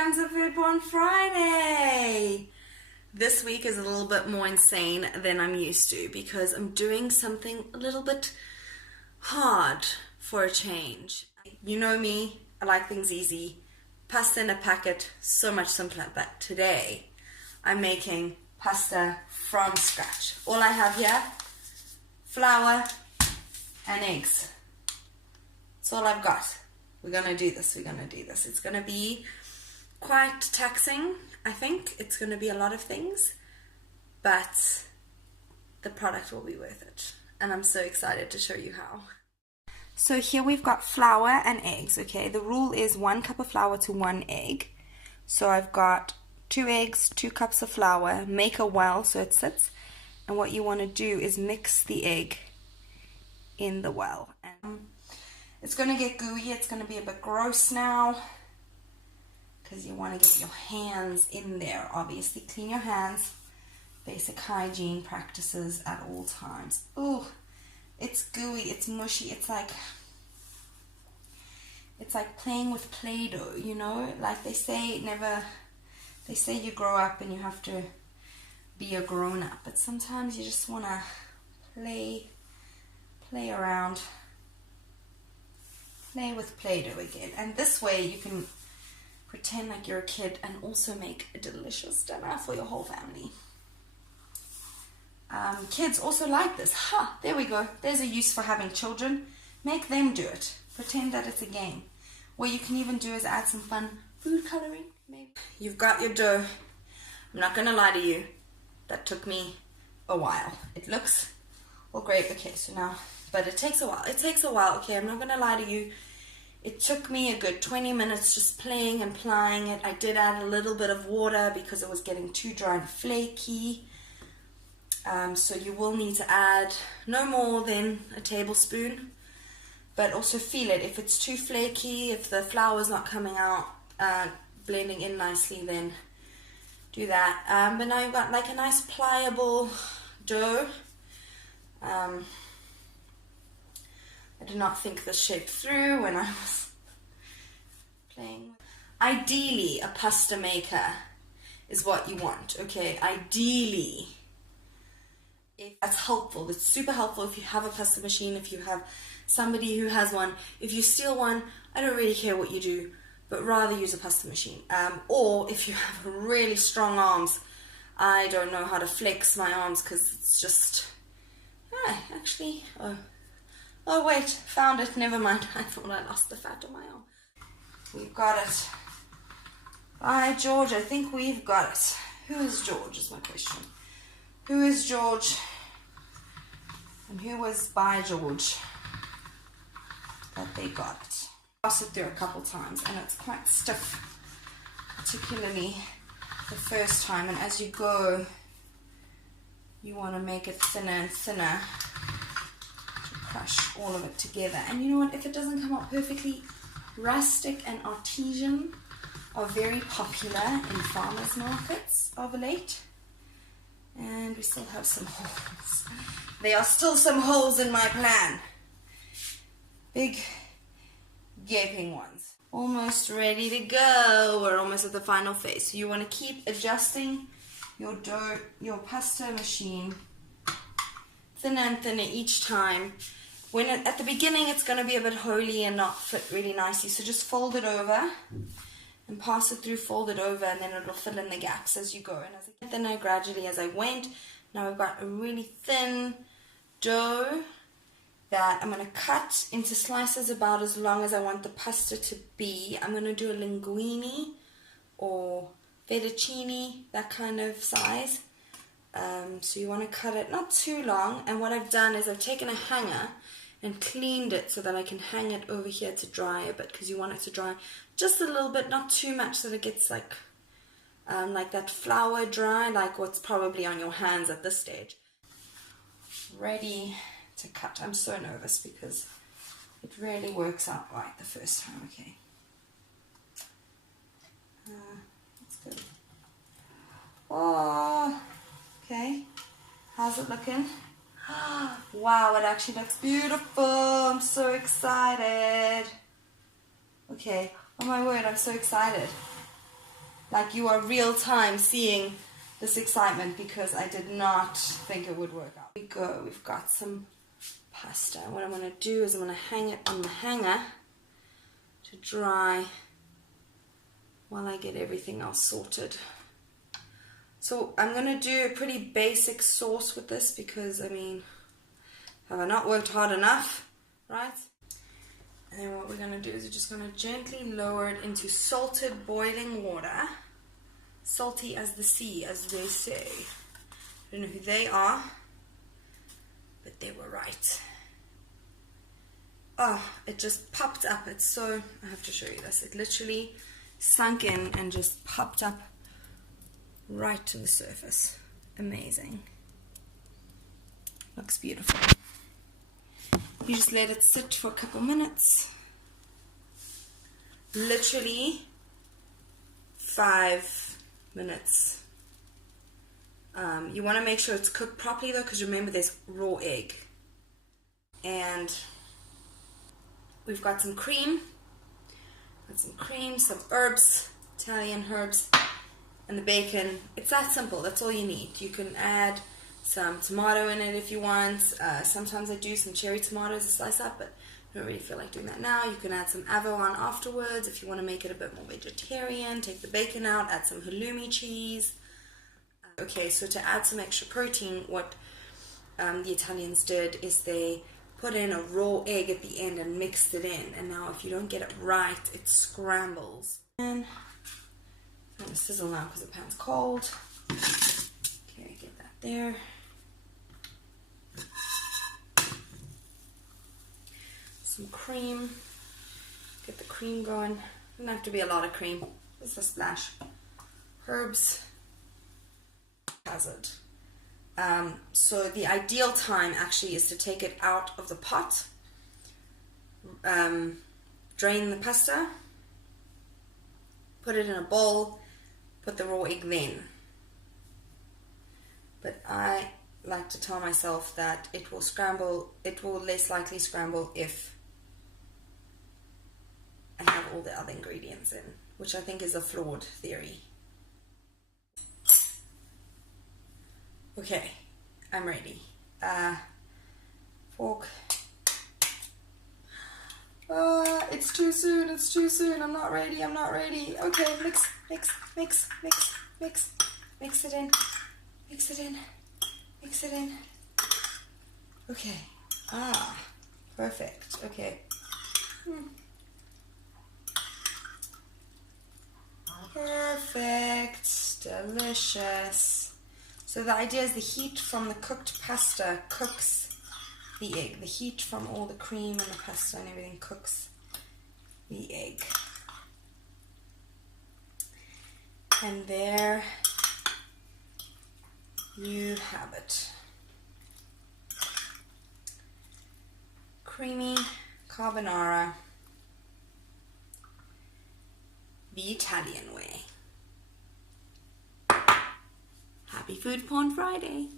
welcome to Food Porn Friday. This week is a little bit more insane than I'm used to because I'm doing something a little bit hard for a change. You know me, I like things easy. Pasta in a packet, so much simpler. But today, I'm making pasta from scratch. All I have here, flour and eggs. That's all I've got. We're gonna do this. It's gonna be quite taxing, I think. It's gonna be a lot of things, but the product will be worth it. And I'm so excited to show you how. So here we've got flour and eggs, okay? The rule is 1 cup of flour to 1 egg. So I've got 2 eggs, 2 cups of flour, make a well so it sits. And what you wanna do is mix the egg in the well. It's going to get gooey, it's going to be a bit gross now because you want to get your hands in there. Obviously, clean your hands, basic hygiene practices at all times. Ooh, it's gooey, it's mushy, it's like playing with Play-Doh, you know? Like they say you grow up and you have to be a grown-up, but sometimes you just want to play around. Play with Play-Doh again. And this way you can pretend like you're a kid and also make a delicious dinner for your whole family. Kids also like this. There we go. There's a use for having children. Make them do it. Pretend that it's a game. What you can even do is add some fun food coloring, maybe. You've got your dough. I'm not going to lie to you. That took me a while. It looks all great. Okay, so now... But it takes a while. Okay? I'm not going to lie to you. It took me a good 20 minutes just playing and plying it. I did add a little bit of water because it was getting too dry and flaky. So you will need to add no more than a tablespoon. But also feel it. If it's too flaky, if the flour's not coming out, blending in nicely, then do that. But now you've got like a nice pliable dough. I did not think this shape through when I was playing. Ideally, a pasta maker is what you want, okay? Ideally. If that's helpful. It's super helpful if you have a pasta machine, if you have somebody who has one. If you steal one, I don't really care what you do, but rather use a pasta machine. Or if you have really strong arms, I don't know how to flex my arms because it's just... Oh wait, found it, never mind. I thought I lost the fat on my arm. We've got it. By George, I think we've got it. Who is George is my question. Who is George? And who was by George that they got it? Pass it through a couple times and it's quite stiff, particularly the first time. And as you go, you want to make it thinner and thinner. Crush all of it together. And you know what, if it doesn't come out perfectly, rustic and artesian are very popular in farmers markets of late. And we still have some holes. There are still some holes in my plan. Big gaping ones. Almost ready to go. We're almost at the final phase. So you want to keep adjusting your dough, your pasta machine thinner and thinner each time. At the beginning it's going to be a bit holy and not fit really nicely, so just fold it over and pass it through, fold it over, and then it'll fill in the gaps as you go. And as I get thinner gradually as I went, now I've got a really thin dough that I'm going to cut into slices about as long as I want the pasta to be. I'm going to do a linguine or fettuccine, that kind of size. So you want to cut it not too long, and what I've done is I've taken a hanger and cleaned it so that I can hang it over here to dry a bit, because you want it to dry just a little bit, not too much, so that it gets like that flour dry, like what's probably on your hands at this stage. Ready to cut. I'm so nervous because it really works out right the first time. Okay, that's good. Oh, okay. How's it looking? Wow, it actually looks beautiful. I'm so excited. Okay, oh my word, I'm so excited. like you are real time seeing this excitement, because I did not think it would work out. Here we go, we've got some pasta. What I'm going to do is I'm going to hang it on the hanger to dry while I get everything else sorted. So I'm going to do a pretty basic sauce with this, because, I mean, have I not worked hard enough, right? And then what we're going to do is we're just going to gently lower it into salted boiling water. Salty as the sea, as they say. I don't know who they are, but they were right. Oh, it just popped up. It's so, I have to show you this. It literally sunk in and just popped up right to the surface. Amazing. Looks beautiful. You just let it sit for a couple minutes. Literally 5 minutes. You want to make sure it's cooked properly though, because remember there's raw egg. And we've got some cream. Some herbs, Italian herbs, and the bacon. It's that simple. That's all you need. You can add some tomato in it if you want. Sometimes I do some cherry tomatoes to slice up, but I don't really feel like doing that now. You can add some avo on afterwards if you want to make it a bit more vegetarian. Take the bacon out, add some halloumi cheese. Okay, so to add some extra protein, what the Italians did is they put in a raw egg at the end and mixed it in. And now if you don't get it right, it scrambles. And I'm going to sizzle now because the pan's cold. Okay, get that there. Some cream. Get the cream going. Doesn't have to be a lot of cream. Just a splash. Herbs. Hazard. So the ideal time actually is to take it out of the pot, drain the pasta, put it in a bowl, put the raw egg then. But I like to tell myself that it will scramble, it will less likely scramble if I have all the other ingredients in, which I think is a flawed theory. Okay, I'm ready. Fork. It's too soon, I'm not ready. Okay, mix it in. Okay, perfect, okay. Perfect, delicious. So the idea is the heat from the cooked pasta cooks the egg. The heat from all the cream and the pasta and everything cooks the egg. And there you have it. Creamy carbonara the Italian way. Happy Food Porn Friday!